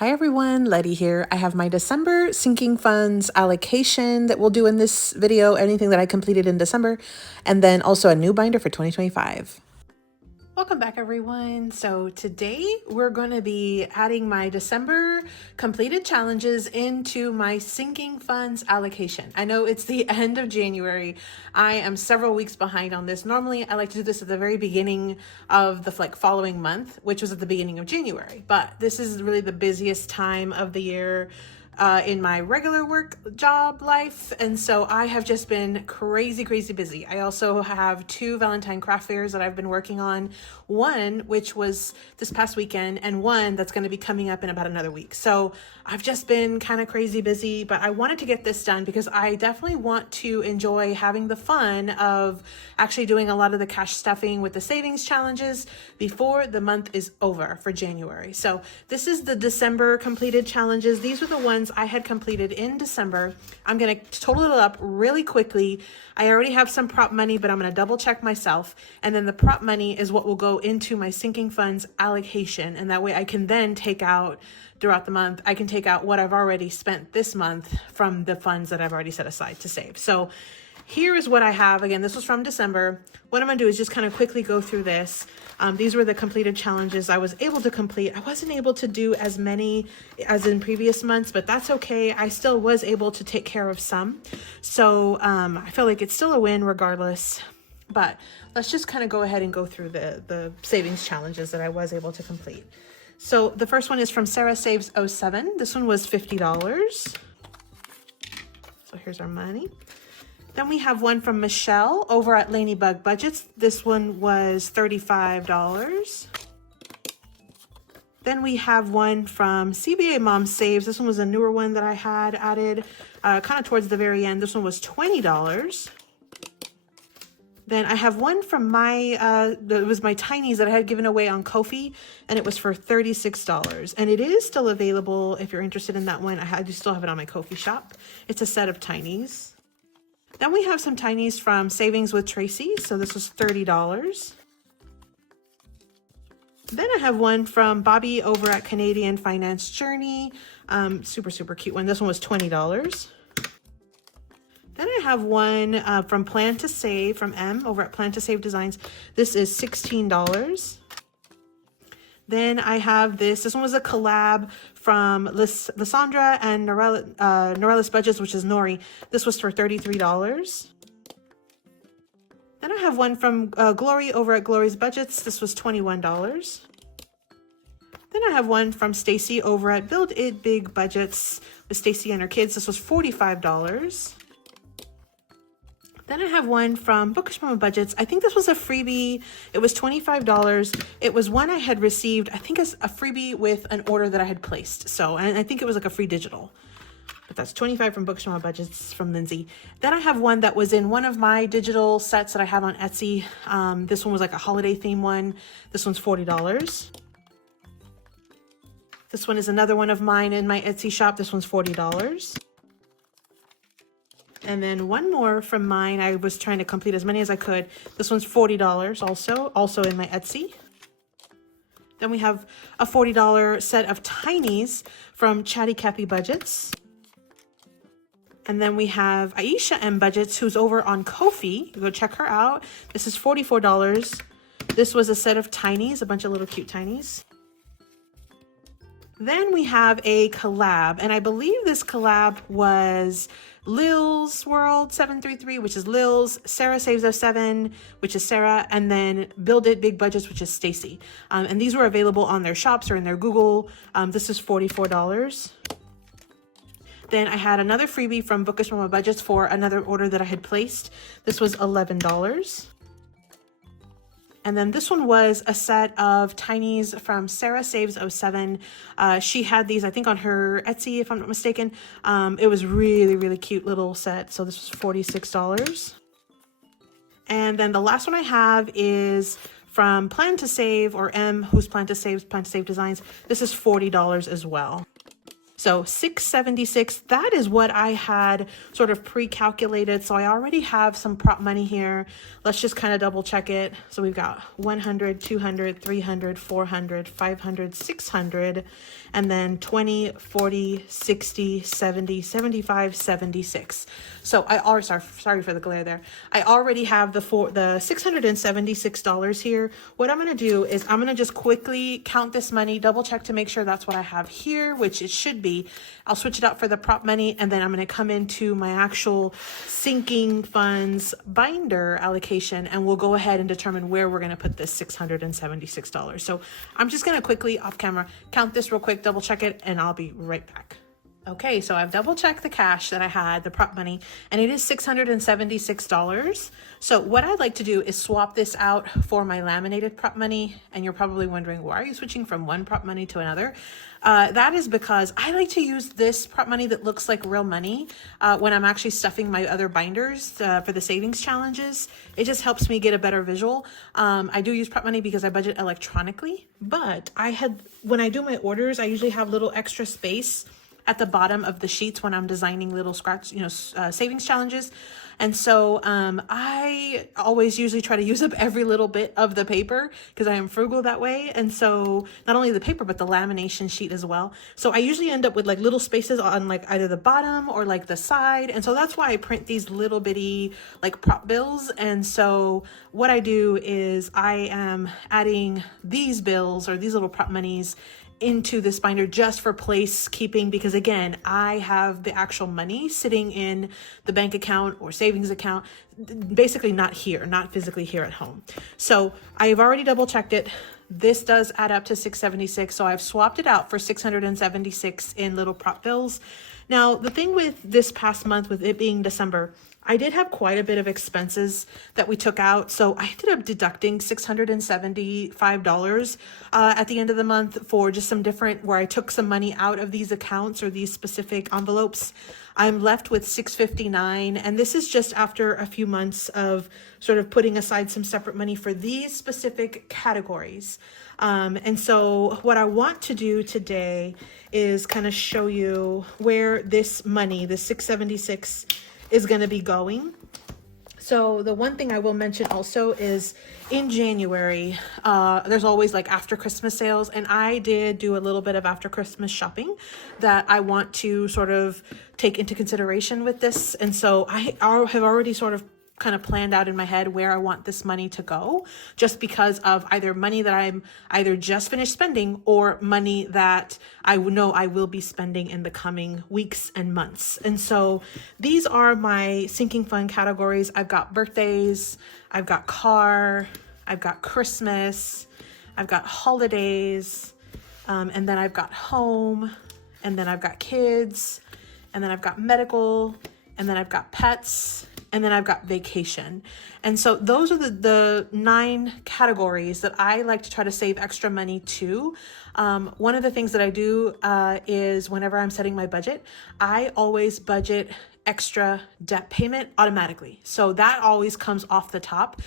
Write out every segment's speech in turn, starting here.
Hi everyone, Letty here. I have my December sinking funds allocation that we'll do in this video, anything that I completed in December, and then also a new binder for 2025. Welcome back everyone. So today we're going to be adding my December completed challenges into my sinking funds allocation. I know it's the end of January. I am several weeks behind on this. Normally I like to do this at the very beginning of the following month, which was at the beginning of January, but this is really the busiest time of the year in my regular work job life. And so I have just been crazy busy. I also have 2 Valentine craft fairs that I've been working on. One, which was this past weekend, and one that's going to be coming up in about another week. So I've just been kind of crazy busy, but I wanted to get this done because I definitely want to enjoy having the fun of actually doing a lot of the cash stuffing with the savings challenges before the month is over for January. So this is the December completed challenges. These were the ones I had completed in December. I'm going to total it up really quickly. I already have some prop money, but I'm going to double check myself. And then the prop money is what will go into my sinking funds allocation. And that way I can then take out throughout the month, I can take out what I've already spent this month from the funds that I've already set aside to save. So here is what I have. Again, this was from December. What I'm going to do is just kind of quickly go through this. These were the completed challenges I was able to complete. I wasn't able to do as many as in previous months, but that's okay. I still was able to take care of some. So I feel like it's still a win regardless. But let's just kind of go ahead and go through the savings challenges that I was able to complete. So the first one is from Sarah Saves 07. This one was $50. So here's our money. Then we have one from Michelle over at Ladybug Budgets. This one was $35. Then we have one from CBA Mom Saves. This one was a newer one that I had added kind of towards the very end. This one was $20. Then I have one from my, it was my Tinies that I had given away on Ko-fi, and it was for $36. And it is still available if you're interested in that one. I do still have it on my Ko-fi shop. It's a set of Tinies. Then we have some Tinies from Savings with Traci. So this was $30. Then I have one from Bobby over at Canadian Finance Journey. Super cute one. This one was $20. Then I have one from Plan to Save from M over at Plan to Save Designs. This is $16. Then I have this one was a collab from Lysandra and Norellis Budgets, which is Nori. This was for $33. Then I have one from Glory over at Glory's Budgets. This was $21. Then I have one from Stacy over at Build It Big Budgets with Stacy and her kids. This was $45. Then I have one from Bookish Mama Budgets. I think this was a freebie. It was $25. It was one I had received, I think, as a freebie with an order that I had placed. So, and I think it was like a free digital. But that's $25 from Bookish Mama Budgets from Lindsay. Then I have one that was in one of my digital sets that I have on Etsy. This one was like a holiday theme one. This one's $40. This one is another one of mine in my Etsy shop. This one's $40. And then one more from mine. I was trying to complete as many as I could. This one's $40 also in my Etsy. Then we have a $40 set of Tinies from Chatty Cathy Budgets. And then we have Aisha M Budgets, who's over on Ko-fi. Go check her out. This is $44. This was a set of Tinies, a bunch of little cute Tinies. Then we have a collab, and I believe this collab was Lil's World 733, which is Lil's, Sarah Saves 07, which is Sarah, and then Build It Big Budgets, which is Stacy. And these were available on their shops or in their Google. This is $44. Then I had another freebie from Bookish Mama Budgets for another order that I had placed. This was $11. And then this one was a set of Tinies from Sarah Saves 07. She had these, I think, on her Etsy, if I'm not mistaken. It was really cute little set. So this was $46. And then the last one I have is from Plan to Save, or M, who's Plan to Save Designs. This is $40 as well. So 676, that is what I had sort of pre-calculated. So I already have some prop money here. Let's just kind of double check it. So we've got 100, 200, 300, 400, 500, 600, and then 20, 40, 60, 70, 75, 76. So I already, sorry for the glare there. I already have the $676 here. What I'm going to do is I'm going to just quickly count this money, double check to make sure that's what I have here, which it should be. I'll switch it out for the prop money, and then I'm going to come into my actual sinking funds binder allocation, and we'll go ahead and determine where we're going to put this $676. So I'm just going to quickly off camera count this real quick, double check it, and I'll be right back. Okay, so I've double checked the cash that I had, the prop money, and it is $676. So what I'd like to do is swap this out for my laminated prop money. And you're probably wondering, why are you switching from one prop money to another? That is because I like to use this prop money that looks like real money when I'm actually stuffing my other binders for the savings challenges. It just helps me get a better visual. I do use prop money because I budget electronically, but when I do my orders, I usually have little extra space at the bottom of the sheets when I'm designing little scratch, savings challenges. And so I always usually try to use up every little bit of the paper because I am frugal that way. And so not only the paper, but the lamination sheet as well. So I usually end up with like little spaces on like either the bottom or like the side. And so that's why I print these little bitty like prop bills. And so what I do is I am adding these bills or these little prop monies into this binder just for place keeping, because again, I have the actual money sitting in the bank account or savings account, basically not here, not physically here at home. So I've already double checked it. This does add up to 676. So I've swapped it out for 676 in little prop bills. Now, the thing with this past month, with it being December, I did have quite a bit of expenses that we took out. So I ended up deducting $675 at the end of the month for just some different, where I took some money out of these accounts or these specific envelopes. I'm left with $659. And this is just after a few months of sort of putting aside some separate money for these specific categories. And so what I want to do today is kind of show you where this money, the 676, is going to be going. So the one thing I will mention also is in January, there's always like after Christmas sales, and I did do a little bit of after Christmas shopping that I want to sort of take into consideration with this. And so I have already sort of kind of planned out in my head where I want this money to go, just because of either money that I'm either just finished spending or money that I know I will be spending in the coming weeks and months. And so these are my sinking fund categories. I've got birthdays, I've got car, I've got Christmas, I've got holidays, and then I've got home, and then I've got kids, and then I've got medical, and then I've got pets, and then I've got vacation. And so those are the 9 categories that I like to try to save extra money to. One of the things that I do is whenever I'm setting my budget, I always budget extra debt payment automatically. So that always comes off the top,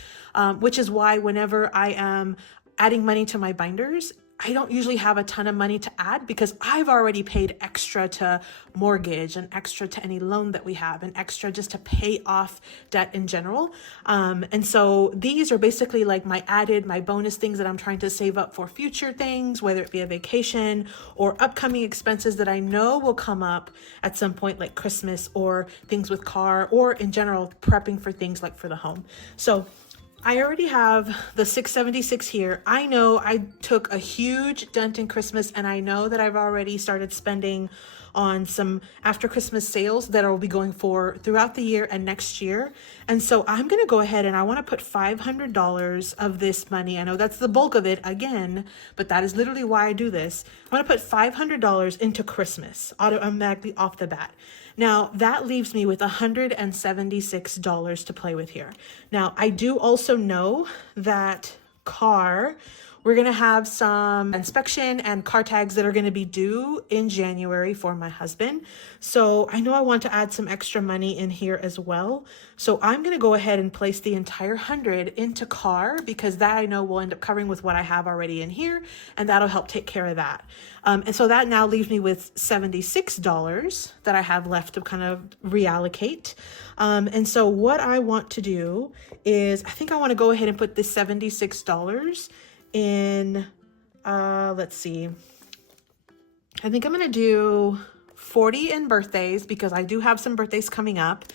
which is why whenever I am adding money to my binders, I don't usually have a ton of money to add because I've already paid extra to mortgage and extra to any loan that we have and extra just to pay off debt in general. And so these are basically like my bonus things that I'm trying to save up for future things, whether it be a vacation or upcoming expenses that I know will come up at some point, like Christmas or things with car, or in general, prepping for things like for the home. So I already have the 676 here. I know I took a huge dent in Christmas, and I know that I've already started spending on some after Christmas sales that I'll be going for throughout the year and next year. And so I'm going to go ahead and I want to put $500 of this money. I know that's the bulk of it again, but that is literally why I do this. I want to put $500 into Christmas automatically off the bat. Now that leaves me with $176 to play with here. Now I do also know that car we're going to have some inspection and car tags that are going to be due in January for my husband. So I know I want to add some extra money in here as well. So I'm going to go ahead and place the entire 100 into car, because that I know will end up covering with what I have already in here, and that'll help take care of that. And so that now leaves me with $76 that I have left to kind of reallocate. And so what I want to do is, I think I want to go ahead and put this $76 in, let's see, I think I'm going to do 40 in birthdays, because I do have some birthdays coming up,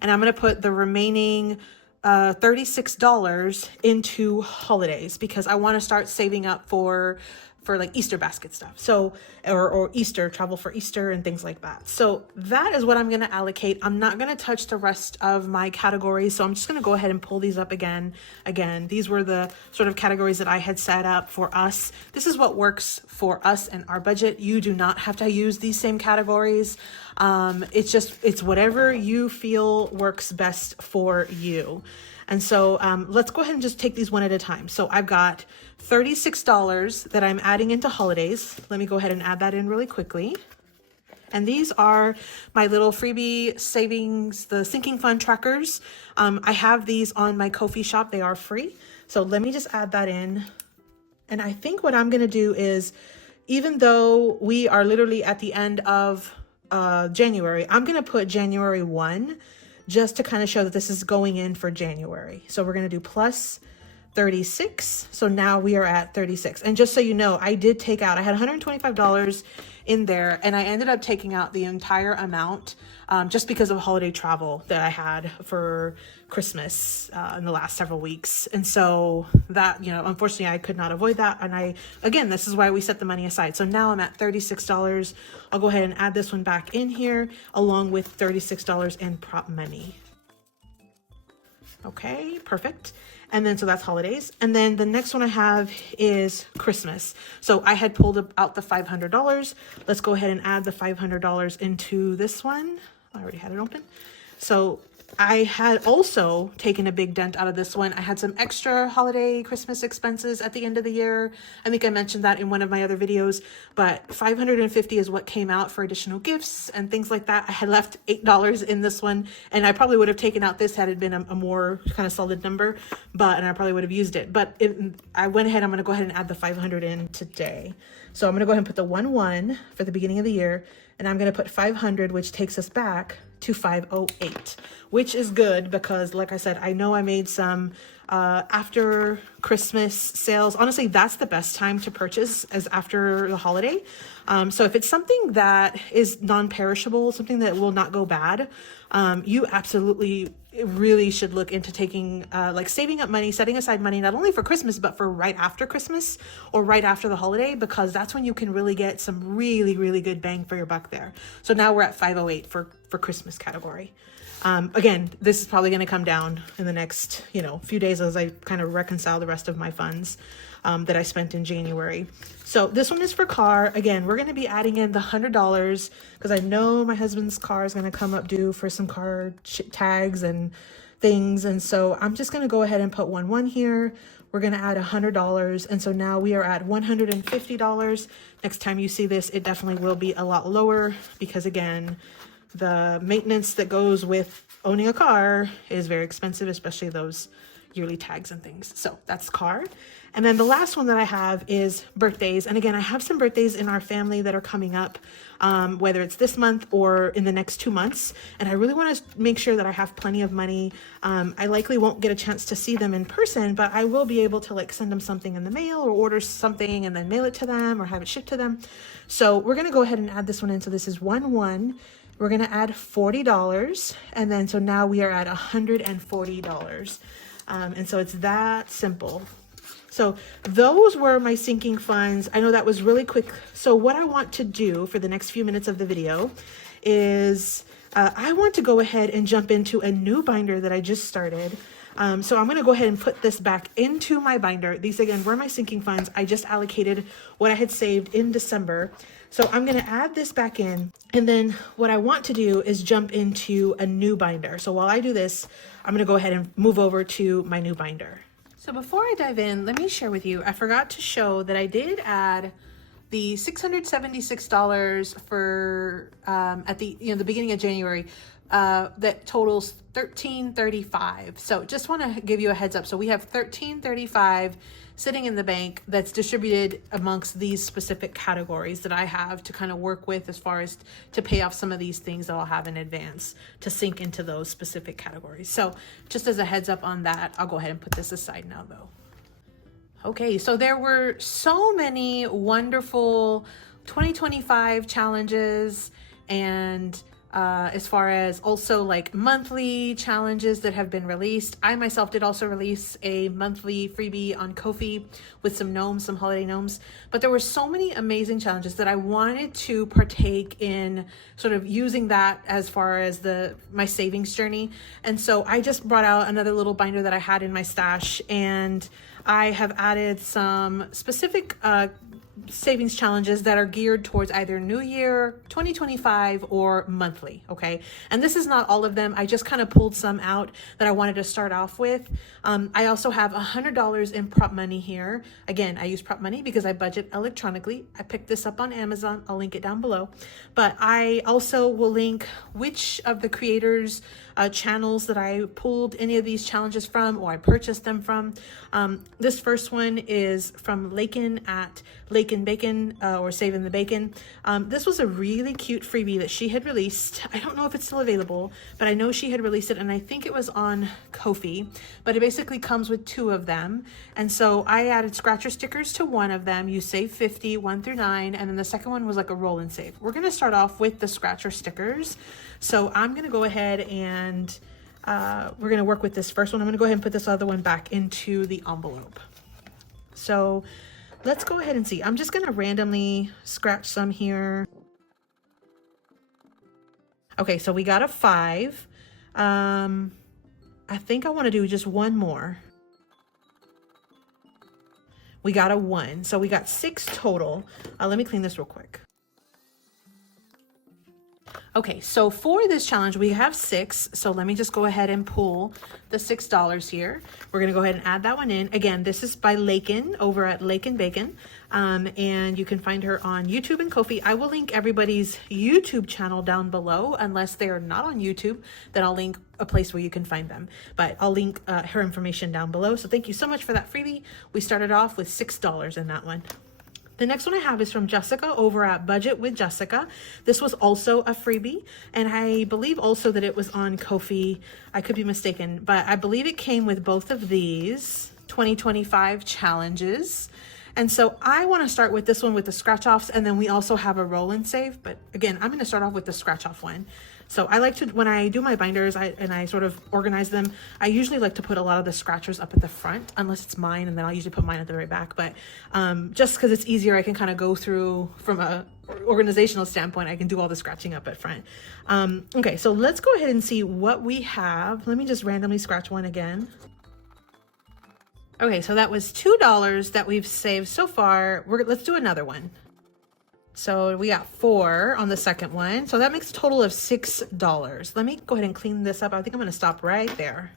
and I'm going to put the remaining $36 into holidays, because I want to start saving up for like Easter basket stuff. So, or Easter, travel for Easter and things like that. So that is what I'm going to allocate. I'm not going to touch the rest of my categories. So I'm just going to go ahead and pull these up again. Again, these were the sort of categories that I had set up for us. This is what works for us and our budget. You do not have to use these same categories. It's whatever you feel works best for you. And so let's go ahead and just take these one at a time. So I've got $36 that I'm adding into holidays. Let me go ahead and add that in really quickly. And these are my little freebie savings, the sinking fund trackers. I have these on my Ko-fi shop. They are free. So let me just add that in. And I think what I'm going to do is, even though we are literally at the end of January, I'm going to put January 1 just to kind of show that this is going in for January. So we're going to do plus 36. So now we are at 36. And just so you know, I did take out, I had $125 in there, and I ended up taking out the entire amount just because of holiday travel that I had for Christmas in the last several weeks. And so that, you know, unfortunately I could not avoid that. And again, this is why we set the money aside. So now I'm at $36. I'll go ahead and add this one back in here along with $36 in prop money. Okay, perfect. And then, so that's holidays. And then the next one I have is Christmas. So I had pulled out the $500. Let's go ahead and add the $500 into this one. I already had it open. So I had also taken a big dent out of this one. I had some extra holiday Christmas expenses at the end of the year. I think I mentioned that in one of my other videos, but $550 is what came out for additional gifts and things like that. I had left $8 in this one, and I probably would have taken out this had it been a more kind of solid number, and I probably would have used it. But I went ahead, I'm going to go ahead and add the 500 in today. So I'm going to go ahead and put the 1-1 for the beginning of the year, and I'm going to put 500, which takes us back to 508, which is good because, like I said, I know I made some after Christmas sales. Honestly, that's the best time to purchase, as after the holiday. So if it's something that is non-perishable, something that will not go bad, you absolutely really should look into taking like saving up money, setting aside money, not only for Christmas, but for right after Christmas or right after the holiday, because that's when you can really get some really, really good bang for your buck there. So now we're at 508 for Christmas category. Again, this is probably going to come down in the next, few days as I kind of reconcile the rest of my funds that I spent in January. So this one is for car. Again, we're going to be adding in the $100 because I know my husband's car is going to come up due for some car tags and things. And so I'm just going to go ahead and put 1-1 here. We're going to add $100. And so now we are at $150. Next time you see this, it definitely will be a lot lower because, again, the maintenance that goes with owning a car is very expensive, especially those yearly tags and things. So that's car. And then the last one that I have is birthdays. And again, I have some birthdays in our family that are coming up, whether it's this month or in the next 2 months. And I really want to make sure that I have plenty of money. I likely won't get a chance to see them in person, but I will be able to send them something in the mail or order something and then mail it to them or have it shipped to them. So we're going to go ahead and add this one in. So this is 1-1. We're going to add $40. And then, so now we are at $140. And so it's that simple. So those were my sinking funds. I know that was really quick. So what I want to do for the next few minutes of the video is I want to go ahead and jump into a new binder that I just started. So I'm going to go ahead and put this back into my binder. These, again, were my sinking funds. I just allocated what I had saved in December. So I'm going to add this back in. And then what I want to do is jump into a new binder. So while I do this, I'm going to go ahead and move over to my new binder. So before I dive in, let me share with you, I forgot to show that I did add the $676 for at the the beginning of January that totals $1335. So just want to give you a heads up. So we have $1335 sitting in the bank that's distributed amongst these specific categories that I have to kind of work with as far as to pay off some of these things that I'll have in advance to sink into those specific categories. So just as a heads up on that, I'll go ahead and put this aside now though. Okay, so there were so many wonderful 2025 challenges, and as far as also like monthly challenges that have been released. I myself did also release a monthly freebie on Ko-fi with some gnomes, some holiday gnomes, but there were so many amazing challenges that I wanted to partake in sort of using that as far as my savings journey. And so I just brought out another little binder that I had in my stash, and I have added some specific savings challenges that are geared towards either New Year, 2025, or monthly, okay? And this is not all of them. I just kind of pulled some out that I wanted to start off with. I also have $100 in prop money here. Again, I use prop money because I budget electronically. I picked this up on Amazon. I'll link it down below. But I also will link which of the creators' channels that I pulled any of these challenges from, or I purchased them from. This first one is from Laken at Laken Bakon or Saving the Bacon. This was a really cute freebie that she had released. I don't know if it's still available, but I know she had released it, and I think it was on Ko-fi, but it basically comes with 2 of them. And so I added scratcher stickers to one of them. You save 50, 1 through 9, and then the second one was like a roll and save. We're gonna start off with the scratcher stickers. So I'm gonna go ahead and we're gonna work with this first one. I'm gonna go ahead and put this other one back into the envelope. So let's go ahead and see. I'm just gonna randomly scratch some here. Okay, so we got a 5. I think I wanna do just one more. We got a 1, so we got 6 total. Let me clean this real quick. Okay, so for this challenge, we have 6. So let me just go ahead and pull the $6 here. We're gonna go ahead and add that one in. Again, this is by Laken over at Laken Bakon. And you can find her on YouTube and Ko-fi. I will link everybody's YouTube channel down below. Unless they are not on YouTube, then I'll link a place where you can find them. But I'll link her information down below. So thank you so much for that freebie. We started off with $6 in that one. The next one I have is from Jessica over at Budget with Jessica. This was also a freebie, and I believe also that it was on Ko-fi. I could be mistaken, but I believe it came with both of these 2025 challenges. And so I want to start with this one with the scratch offs, and then we also have a roll and save. But again, I'm going to start off with the scratch off one. So I like to, when I do my binders and I sort of organize them, I usually like to put a lot of the scratchers up at the front, unless it's mine, and then I'll usually put mine at the very back. But just because it's easier, I can kind of go through from a organizational standpoint, I can do all the scratching up at front. Okay, so let's go ahead and see what we have. Let me just randomly scratch one again. Okay, so that was $2 that we've saved so far. Let's do another one. So we got 4 on the second one. So that makes a total of $6. Let me go ahead and clean this up. I think I'm going to stop right there.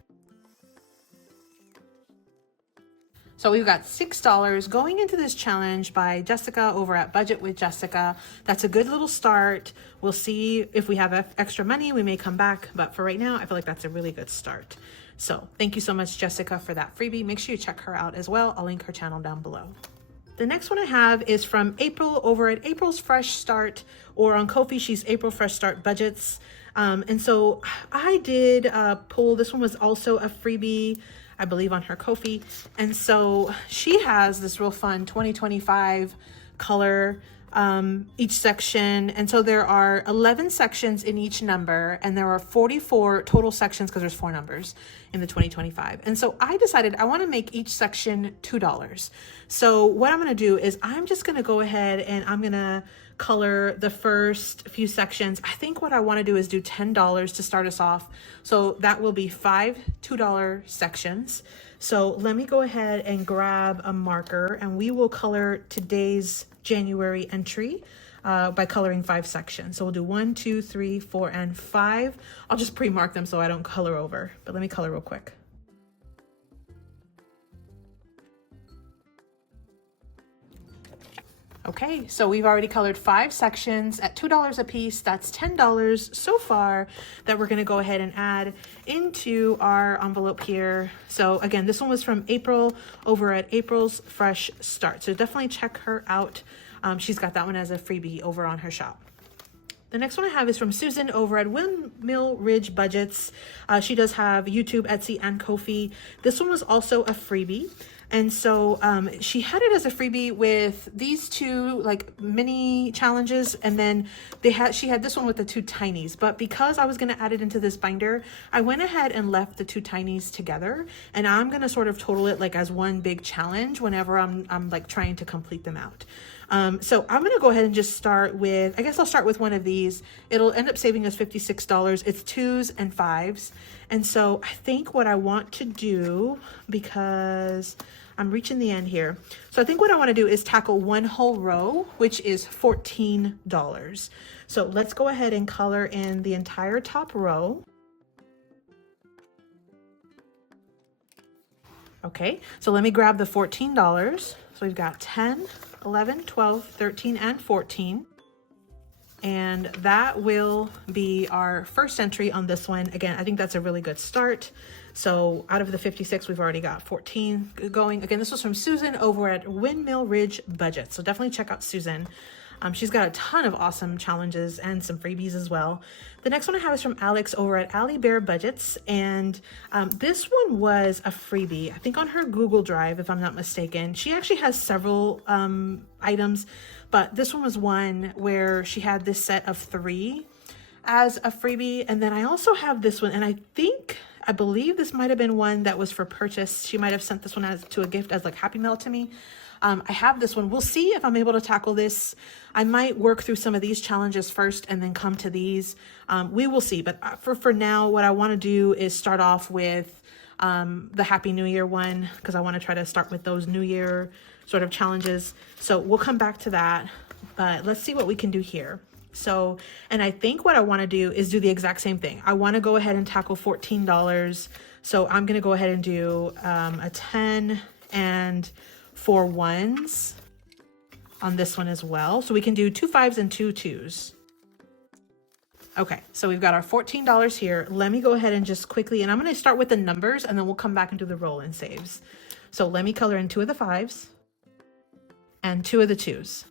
So we've got $6 going into this challenge by Jessica over at Budget with Jessica. That's a good little start. We'll see if we have extra money, we may come back. But for right now, I feel like that's a really good start. So thank you so much, Jessica, for that freebie. Make sure you check her out as well. I'll link her channel down below. The next one I have is from April over at April's Fresh Start, or on Ko-fi, she's April Fresh Start Budgets. And so I did pull, this one was also a freebie, I believe, on her Ko-fi. And so she has this real fun 2025 color each section. And so there are 11 sections in each number, and there are 44 total sections because there's 4 numbers in the 2025. And so I decided I want to make each section $2. So what I'm going to do is I'm just going to go ahead and I'm going to color the first few sections. I think what I want to do is do $10 to start us off. So that will be 5 $2 sections. So let me go ahead and grab a marker, and we will color today's January entry by coloring 5 sections. So we'll do 1, 2, 3, 4, and 5. I'll just pre-mark them so I don't color over, but let me color real quick. Okay, so we've already colored 5 sections at $2 a piece. That's $10 so far that we're gonna go ahead and add into our envelope here. So again, this one was from April over at April's Fresh Start. So definitely check her out. She's got that one as a freebie over on her shop. The next one I have is from Susan over at WindmillRidgeBudgets. She does have YouTube, Etsy, and Ko-fi. This one was also a freebie. And so she had it as a freebie with these 2 like mini challenges, and then she had this one with the 2 tinies. But because I was going to add it into this binder, I went ahead and left the 2 tinies together, and I'm going to sort of total it like as one big challenge whenever I'm like trying to complete them out. So I'm going to go ahead and just start with, I guess I'll start with one of these. It'll end up saving us $56. It's 2s and 5s. And so I think what I want to do, because I'm reaching the end here. So I think what I want to do is tackle one whole row, which is $14. So let's go ahead and color in the entire top row. Okay, so let me grab the $14. So we've got 10, 11, 12, 13, and 14. And that will be our first entry on this one. Again, I think that's a really good start. So out of the 56, we've already got 14 going. Again, this was from Susan over at Windmill Ridge Budgets. So definitely check out Susan. She's got a ton of awesome challenges and some freebies as well. The next one I have is from Alex over at Alibear Budgets. And this one was a freebie, I think on her Google Drive, if I'm not mistaken. She actually has several items, but this one was one where she had this set of 3 as a freebie. And then I also have this one, and I believe this might have been one that was for purchase. She might have sent this one as to a gift as like Happy Mail to me. I have this one. We'll see if I'm able to tackle this. I might work through some of these challenges first and then come to these. We will see. But for now, what I want to do is start off with the Happy New Year one, because I want to try to start with those New Year sort of challenges. So we'll come back to that. But let's see what we can do here. So, and I think what I want to do is do the exact same thing. I want to go ahead and tackle $14. So I'm going to go ahead and do a 10 and 4 1s on this one as well. So we can do 2 5s and 2 2s. Okay, so we've got our $14 here. Let me go ahead and just quickly, and I'm going to start with the numbers, and then we'll come back and do the roll and saves. So let me color in 2 of the 5s and 2 of the 2s.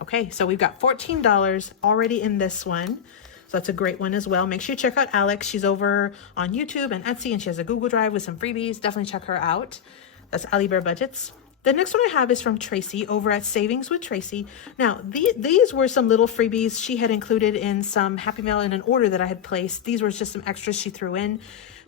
Okay, so we've got $14 already in this one. So that's a great one as well. Make sure you check out Alex. She's over on YouTube and Etsy, and she has a Google Drive with some freebies. Definitely check her out. That's Alibear Budgets. The next one I have is from Traci over at Savings with Traci. Now, these were some little freebies she had included in some Happy Mail in an order that I had placed. These were just some extras she threw in.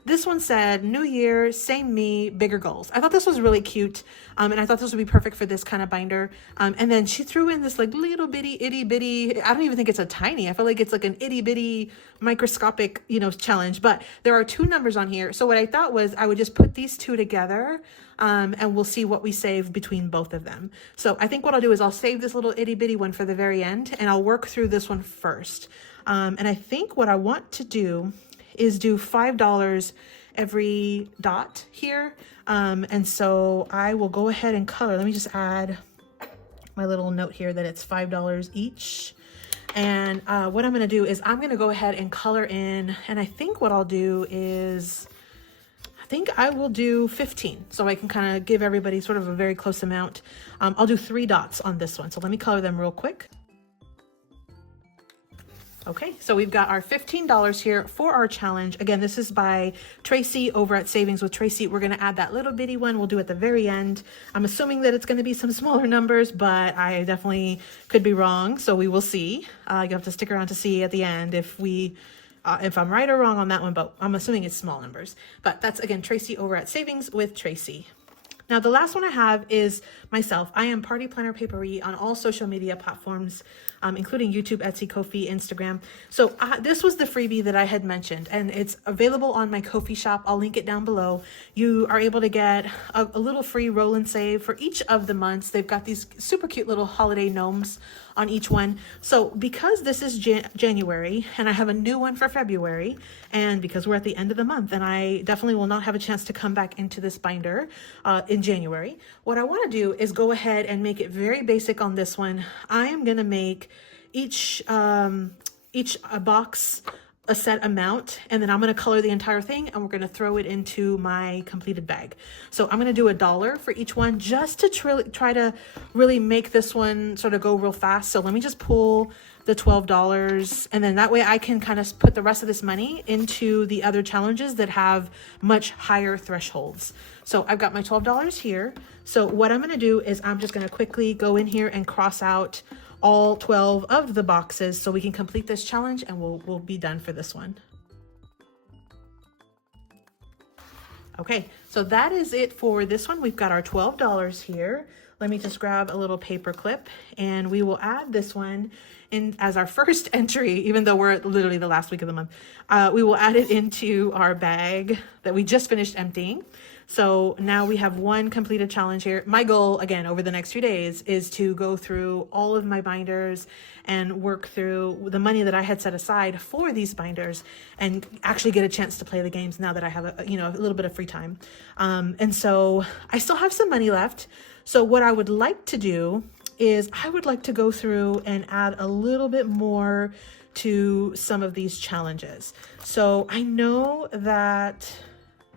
This one said, New Year, same me, bigger goals. I thought this was really cute, and I thought this would be perfect for this kind of binder. And then she threw in this like little bitty, itty bitty, I don't even think it's a tiny, I feel like it's like an itty bitty microscopic, challenge, but there are 2 numbers on here. So what I thought was I would just put these 2 together, and we'll see what we save between both of them. So I think what I'll do is I'll save this little itty bitty one for the very end, and I'll work through this one first. And I think what I want to do is do $5 every dot here. And so I will go ahead and color. Let me just add my little note here that it's $5 each. And what I'm gonna do is I'm gonna go ahead and color in, and I think what I'll do is, I think I will do 15. So I can kind of give everybody sort of a very close amount. I'll do 3 dots on this one. So let me color them real quick. Okay, so we've got our $15 here for our challenge. Again, this is by Traci over at Savings with Traci. We're gonna add that little bitty one. We'll do at the very end. I'm assuming that it's gonna be some smaller numbers, but I definitely could be wrong, so we will see. You have to stick around to see at the end if I'm right or wrong on that one, but I'm assuming it's small numbers. But that's, again, Traci over at Savings with Traci. Now, the last one I have is myself. I am Party Planner Paperie on all social media platforms, including YouTube, Etsy, Ko-fi, Instagram. So this was the freebie that I had mentioned, and it's available on my Ko-fi shop. I'll link it down below. You are able to get a little free roll and save for each of the months. They've got these super cute little holiday gnomes on each one. So because this is January and I have a new one for February, and because we're at the end of the month and I definitely will not have a chance to come back into this binder in January, what I want to do is go ahead and make it very basic on this one. I am going to make each box a set amount, and then I'm going to color the entire thing and we're going to throw it into my completed bag. So I'm going to do $1 for each one just to try to really make this one sort of go real fast. So let me just pull the $12, and then that way I can kind of put the rest of this money into the other challenges that have much higher thresholds. So I've got my $12 here. So what I'm going to do is I'm just going to quickly go in here and cross out all 12 of the boxes so we can complete this challenge, and we'll be done for this one. Okay, so that is it for this one. We've got our $12 here. Let me just grab a little paper clip and we will add this one in as our first entry, even though we're literally the last week of the month. We will add it into our bag that we just finished emptying. So now we have one completed challenge here. My goal, again, over the next few days is to go through all of my binders and work through the money that I had set aside for these binders and actually get a chance to play the games now that I have a little bit of free time. And so I still have some money left. So what I would like to do is I would like to go through and add a little bit more to some of these challenges. So I know that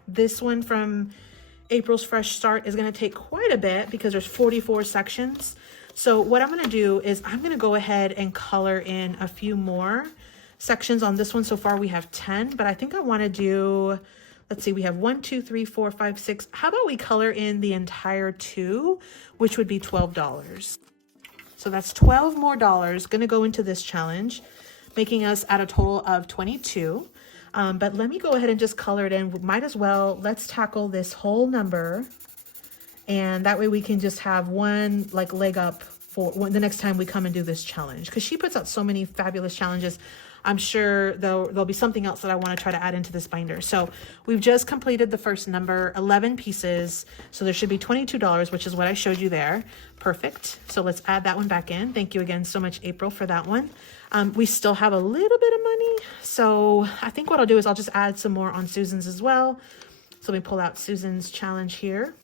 this one from April's Fresh Start is going to take quite a bit because there's 44 sections. So what I'm going to do is I'm going to go ahead and color in a few more sections on this one. So far we have 10, but I think I want to do, let's see, we have 1, 2, 3, 4, 5, 6. How about we color in the entire 2, which would be $12. So that's $12 more going to go into this challenge, making us at a total of 22. But let me go ahead and just color it in. Might as well, let's tackle this whole number. And that way we can just have one leg up for the next time we come and do this challenge. Because she puts out so many fabulous challenges. I'm sure there'll be something else that I want to try to add into this binder. So we've just completed the first number, 11 pieces. So there should be $22, which is what I showed you there. Perfect. So let's add that one back in. Thank you again so much, April, for that one. We still have a little bit of money. So I think what I'll do is I'll just add some more on Susan's as well. So we pull out Susan's challenge here.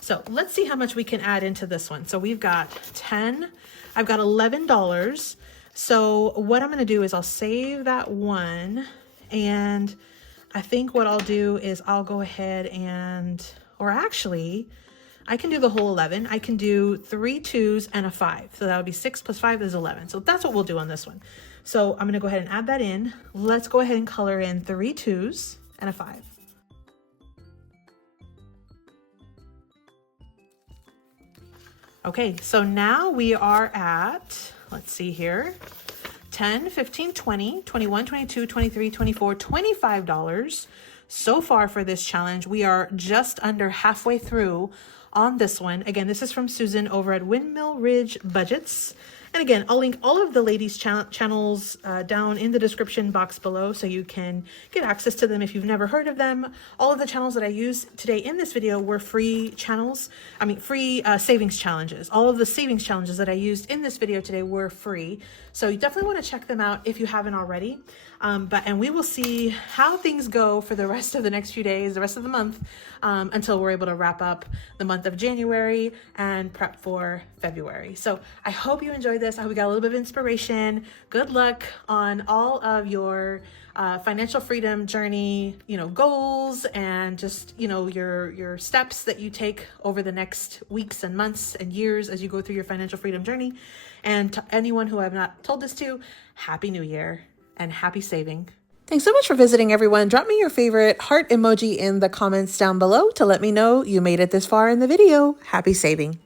So let's see how much we can add into this one. So we've got 10, I've got $11. So what I'm going to do is I'll save that one. And I think what I'll do is I'll go ahead and, or actually, I can do the whole 11. I can do 3 2s and a 5. So that would be 6 plus 5 is 11. So that's what we'll do on this one. So I'm going to go ahead and add that in. Let's go ahead and color in 3 2s and a 5. Okay, so now we are at, let's see here, 10, 15, 20, 21, 22, 23, 24, $25. So far for this challenge, we are just under halfway through on this one. Again, this is from Susan over at Windmill Ridge Budgets. And again, I'll link all of the ladies' channels down in the description box below so you can get access to them if you've never heard of them. All of the channels that I used today in this video were free channels, free savings challenges. All of the savings challenges that I used in this video today were free. So you definitely want to check them out if you haven't already. And we will see how things go for the rest of the next few days, the rest of the month, until we're able to wrap up the month of January and prep for February. So I hope you enjoyed this. I hope we got a little bit of inspiration. Good luck on all of your financial freedom journey, goals, and just, your steps that you take over the next weeks and months and years as you go through your financial freedom journey. And to anyone who I've not told this to, Happy New Year and happy saving. Thanks so much for visiting, everyone. Drop me your favorite heart emoji in the comments down below to let me know you made it this far in the video. Happy saving.